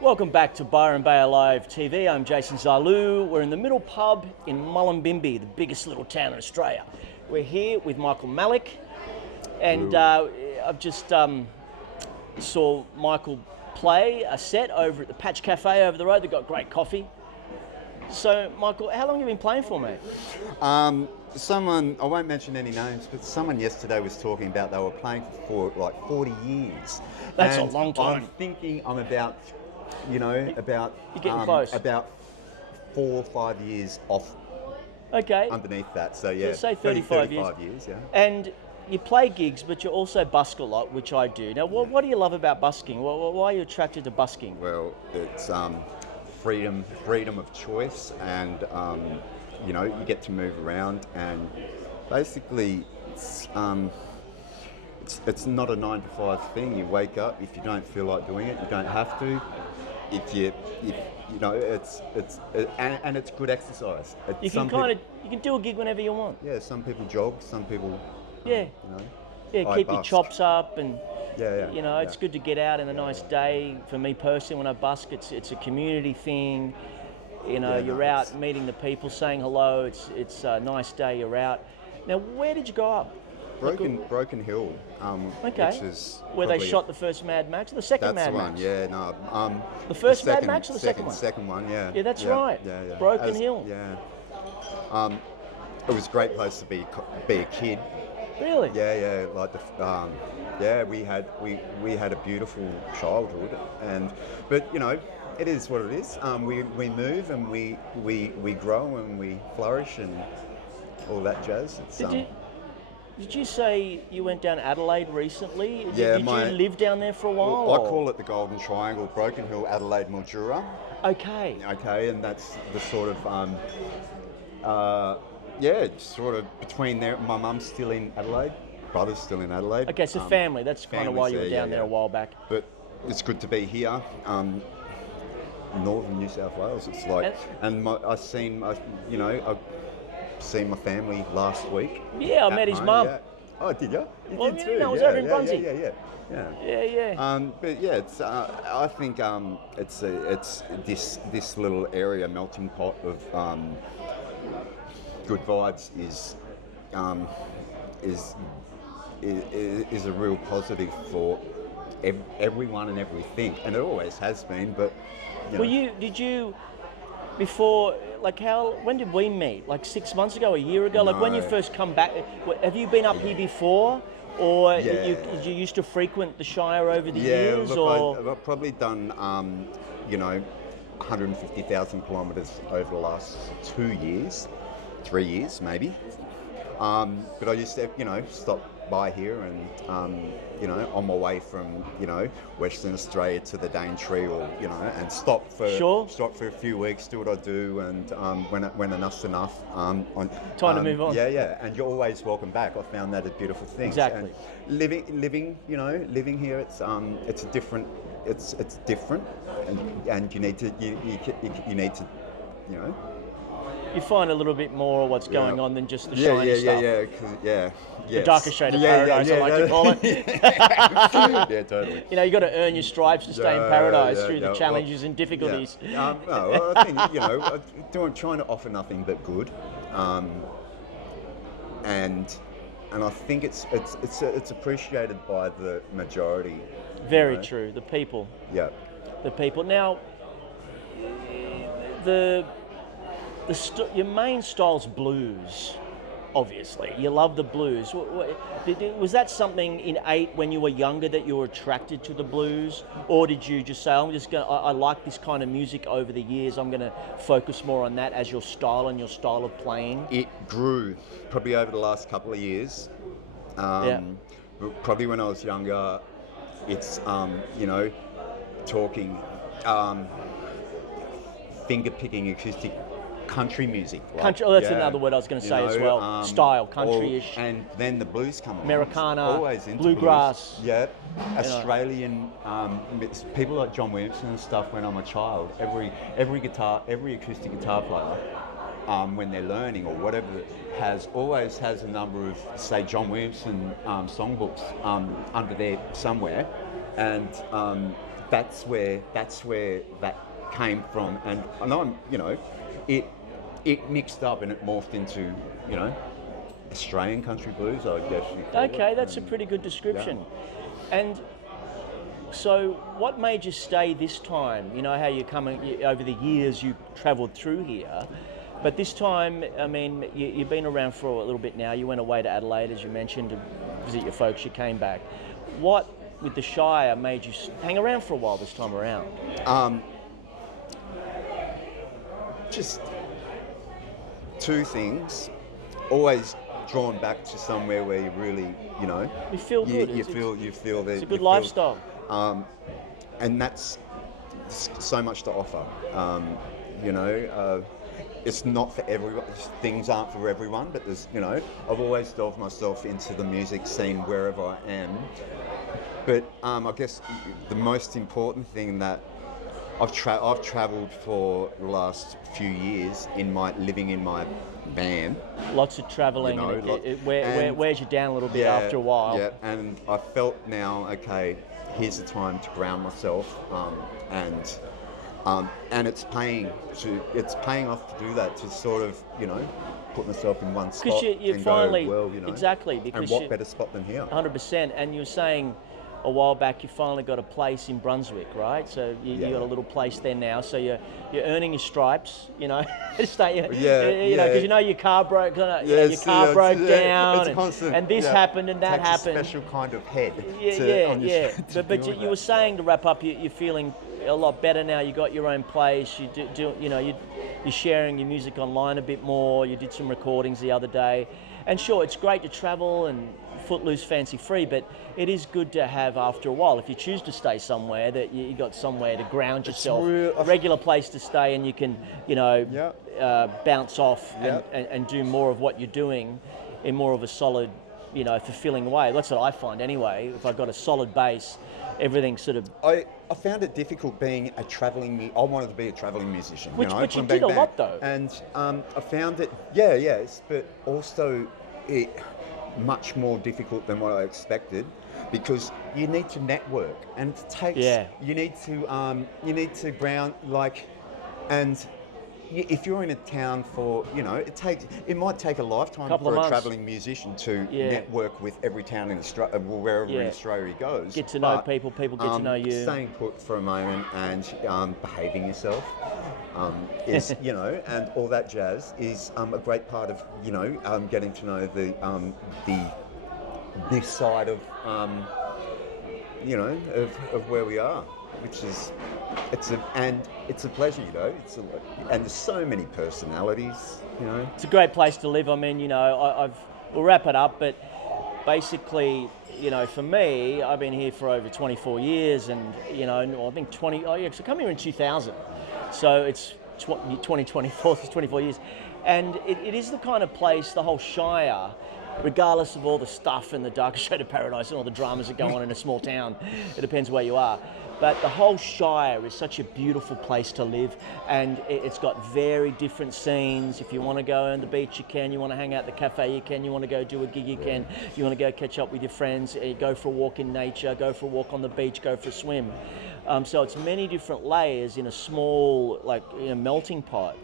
Welcome back to Byron Bay Alive TV. I'm Jason Zalu. We're in the middle pub in Mullumbimby, the biggest little town in Australia. We're here with Mik Malik, and I've just saw Michael play a set over at the Patch Cafe over the road. They've got great coffee. So, Michael, how long have you been playing for, mate? Someone, I won't mention any names, but someone yesterday was talking about they were playing for like 40 years. That's and a long time. I'm thinking I'm about, about You're getting close. About 4 or 5 years off Okay. underneath that. So yeah, Let's say 35 years, yeah. And you play gigs, but you also busk a lot, which I do. Now, what do you love about busking? Why are you attracted to busking? Well, it's freedom of choice, and you get to move around, and basically it's not a 9 to 5 thing. You wake up, if you don't feel like doing it, you don't have to. If and it's good exercise. You can you can do a gig whenever you want. Yeah, some people jog, some people Yeah. Yeah, I keep your busk. chops up, and Yeah. it's good to get out in a nice day. For me personally, when I busk, it's a community thing. You're out meeting the people, saying hello. It's a nice day. You're out. Now, where did you go up? Broken Hill, Okay. which is Where they probably- shot the first Mad Max, or the second That's Mad the one, Max? yeah, no. The first second, Mad Max or the second one? Second one, yeah. Yeah, that's right. Yeah. Broken Hill. Yeah. It was a great place to be a kid. Really? Yeah. Like we had a beautiful childhood, but it is what it is. We move and we grow and we flourish and all that jazz. Did you say you went down Adelaide recently? Yeah, Did you live down there for a while? Well, I or? call it the Golden Triangle: Broken Hill, Adelaide, Mildura. Okay. Okay, and that's the sort of sort of between there. My mum's still in Adelaide, brother's still in Adelaide. Okay, so family. That's kind of why you were family's down there a while back. But it's good to be here, northern New South Wales. It's like, I've seen my family last week. Yeah, I met his mum. Yeah. Oh, did you? Well, did yeah, too. no, I was over in Brunswick. Yeah. But yeah, it's. I think it's this little area melting pot of good vibes is a real positive for everyone and everything, and it always has been. But Did you before? When did we meet? Like 6 months ago, a year ago? Like when you No. first come back? Have you been up here before, or Yeah. did you used to frequent the Shire over the Yeah, years? look, I've probably done 150,000 kilometres over the last 2 years, 3 years maybe. But I used to, stop by here and, on my way from, Western Australia to the Daintree, or, and stop for a few weeks, do what I do, and when enough's enough. Time to move on. Yeah, and you're always welcome back. I found that a beautiful thing. Exactly. And living here, it's different. It's different, and you need to, You find a little bit more of what's going on than just the shiny stuff. Yeah. The darker shade of paradise, I like to call it. Yeah, totally. You got to earn your stripes to stay in paradise through the challenges and difficulties. Yeah. I think trying to offer nothing but good, and I think it's appreciated by the majority. Very true. The people. Yeah. The people. Now, your main style's blues. Obviously, you love the blues. Was that something innate when you were younger that you were attracted to the blues, or did you just say, I like this kind of music over the years, I'm going to focus more on that as your style and your style of playing? It grew probably over the last couple of years. Probably when I was younger, it's talking finger picking acoustic country music. Country. That's another word I was going to say as well. Style, country-ish. And then the blues come along. Americana, always into bluegrass. Blues. Yeah, Australian people like John Williamson and stuff. When I'm a child, every acoustic guitar player, when they're learning or whatever, always has a number of, say, John Williamson songbooks under there somewhere, and that's where that came from, and I'm, it mixed up and it morphed into, Australian country blues, I guess you call it. Okay, that's a pretty good description. And so, what made you stay this time? You know how over the years you travelled through here, but this time, I mean, you've been around for a little bit now. You went away to Adelaide, as you mentioned, to visit your folks. You came back. What with the Shire made you hang around for a while this time around? Just two things. Always drawn back to somewhere where you really, You feel good. you feel that it's a good lifestyle. And that's so much to offer. It's not for everyone. Things aren't for everyone, but there's, I've always delved myself into the music scene wherever I am. But I guess the most important thing that I've travelled for the last few years living in my van. Lots of travelling. It wears you down a little bit after a while. Yeah, and I felt now, okay, here's the time to ground myself, and it's paying off to do that, to sort of, put myself in one spot you and finally, go, well, exactly, and what better spot than here? 100%. And you were saying a while back you finally got a place in Brunswick, right? So you got a little place there now. So you're earning your stripes, stay, because your car broke, your car broke down, and this happened and that happened. A special kind of head. But you were saying, to wrap up, you're feeling a lot better now. You got your own place. You're sharing your music online a bit more. You did some recordings the other day, and sure, it's great to travel and footloose, fancy free, but it is good to have, after a while, if you choose to stay somewhere, that you got somewhere to ground yourself, a regular place to stay, and you can bounce off and do more of what you're doing in more of a solid, fulfilling way. That's what I find anyway. If I've got a solid base, everything sort of... I found it difficult being a travelling... I wanted to be a travelling musician. Which you did a lot, though. And I found it... yes, but also it much more difficult than what I expected, because you need to network, and it takes... You need to ground, and... If you're in a town for, it might take a lifetime for a travelling musician to network with every town in Australia, wherever in Australia he goes. Get to know people get to know you. Staying put for a moment and behaving yourself is, and all that jazz is a great part of, getting to know this side of, of where we are. Which is, it's a pleasure, and there's so many personalities, It's a great place to live. I mean, we'll wrap it up, but basically, for me, I've been here for over 24 years, and I think 20. Oh yeah, so I come here in 2000, so it's 2024. It's 24 years, and it is the kind of place, the whole Shire, regardless of all the stuff in the dark shade of paradise and all the dramas that go on in a small town. It depends where you are. But the whole Shire is such a beautiful place to live, and it's got very different scenes. If you want to go on the beach, you can. You want to hang out at the cafe, you can. You want to go do a gig, you can. You want to go catch up with your friends, go for a walk in nature, go for a walk on the beach, go for a swim. So it's many different layers in a small, melting pot.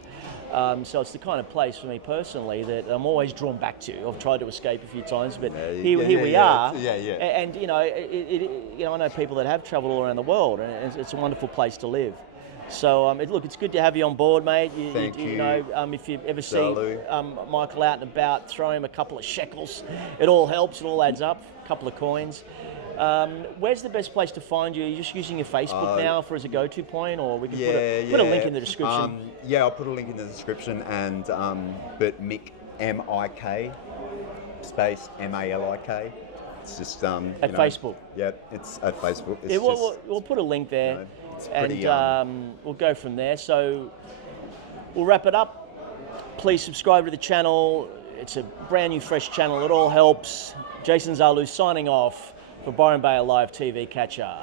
So it's the kind of place for me personally that I'm always drawn back to. I've tried to escape a few times, but here we are. And I know people that have travelled all around the world, and it's a wonderful place to live. So it's good to have you on board, mate. Thank you. If you ever see Michael out and about, throw him a couple of shekels. It all helps. It all adds up. A couple of coins. Where's the best place to find you? Are you just using your Facebook now as a go-to point, or we can put a link in the description? I'll put a link in the description, and but Mik, M-I-K, space M-A-L-I-k. It's just at Facebook. Yeah, it's at Facebook. It's we'll put a link there, it's pretty, and we'll go from there. So we'll wrap it up. Please subscribe to the channel. It's a brand new, fresh channel. It all helps. Jason Zalu signing off for Byron Bay Live TV Catcher.